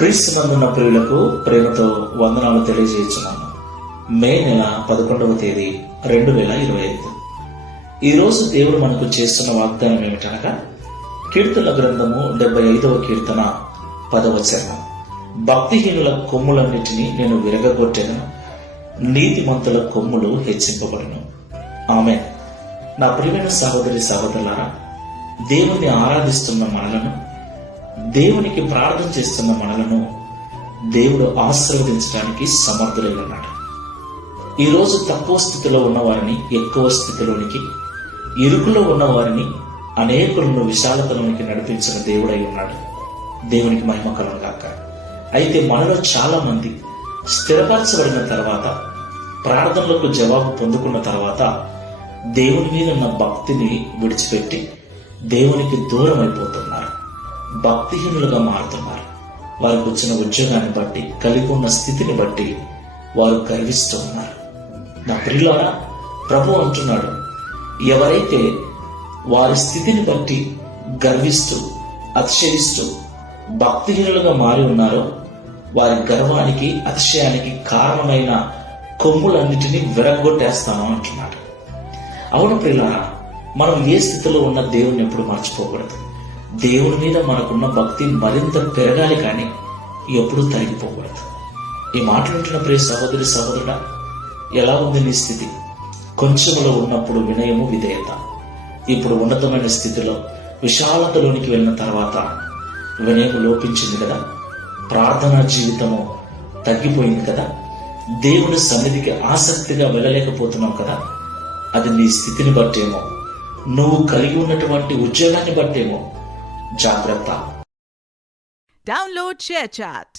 క్రీస్తునందున్న ప్రియులకు ప్రేమతో వందనాలు తెలియజేస్తున్నాను. మే నెల 11వ తేదీ 2025. ఈరోజు దేవుడు మనకు చేస్తున్న వాగ్దానం ఏమిటనగా, కీర్తన గ్రంథము 75వ కీర్తన 10వ చరణం. భక్తిహీనుల కొమ్ములన్నిటినీ నేను విరగగొట్టెదను, నీతిమంతుల కొమ్ములు హెచ్చింపబడును. ఆమేన్. నా ప్రియమైన సహోదరి సహోదరులారా, దేవుణ్ణి ఆరాధిస్తున్న మనలను, దేవునికి ప్రార్థన చేస్తున్న మనలను దేవుడు ఆశీర్వదించడానికి సమర్థుడై ఉన్నాడు. ఈరోజు తక్కువ స్థితిలో ఉన్న వారిని ఎక్కువ స్థితిలోనికి, ఇరుకులో ఉన్న వారిని అనేకులను విశాలతలోనికి నడిపించిన దేవుడై ఉన్నాడు. దేవునికి మహిమ కలుగుగాక. అయితే మనలో చాలా మంది స్థిరపరచబడిన తర్వాత, ప్రార్థనలకు జవాబు పొందుకున్న తర్వాత దేవుని మీద ఉన్న భక్తిని విడిచిపెట్టి దేవునికి దూరం అయిపోతున్నారు, భక్తిహీనులుగా మారుతున్నారు. వారికి వచ్చిన ఉద్యోగాన్ని బట్టి, కలిగి ఉన్న స్థితిని బట్టి వారు గర్విస్తూ ఉన్నారు. నా ప్రియులారా, ప్రభు అంటున్నాడు, ఎవరైతే వారి స్థితిని బట్టి గర్విస్తూ, అతిశయిస్తూ భక్తిహీనులుగా మారి ఉన్నారో, వారి గర్వానికి, అతిశయానికి కారణమైన కొమ్ములన్నిటినీ విరగొట్టేస్తాను అంటున్నాడు. అవును ప్రియులారా, మనం ఏ స్థితిలో ఉన్న దేవుణ్ణి ఎప్పుడు మర్చిపోకూడదు. దేవుని మీద మనకున్న భక్తి మరింత పెరగాలి, కానీ ఎప్పుడూ తరిగిపోకూడదు. ఈ మాటలుంటున్న ప్రియ సహోదరి సహోదరుడా, ఎలా ఉంది నీ స్థితి? కొంచెంలో ఉన్నప్పుడు వినయము, విధేయత. ఇప్పుడు ఉన్నతమైన స్థితిలో, విశాలతలోనికి వెళ్ళిన తర్వాత వినయము లోపించింది కదా, ప్రార్థనా జీవితము తగ్గిపోయింది కదా, దేవుని సన్నిధికి ఆసక్తిగా వెళ్ళలేకపోతున్నావు కదా. అది నీ స్థితిని బట్టేమో, నువ్వు కలిగి ఉన్నటువంటి ఉద్యోగాన్ని బట్టేమో. జాగ్రత్త. Download ShareChat.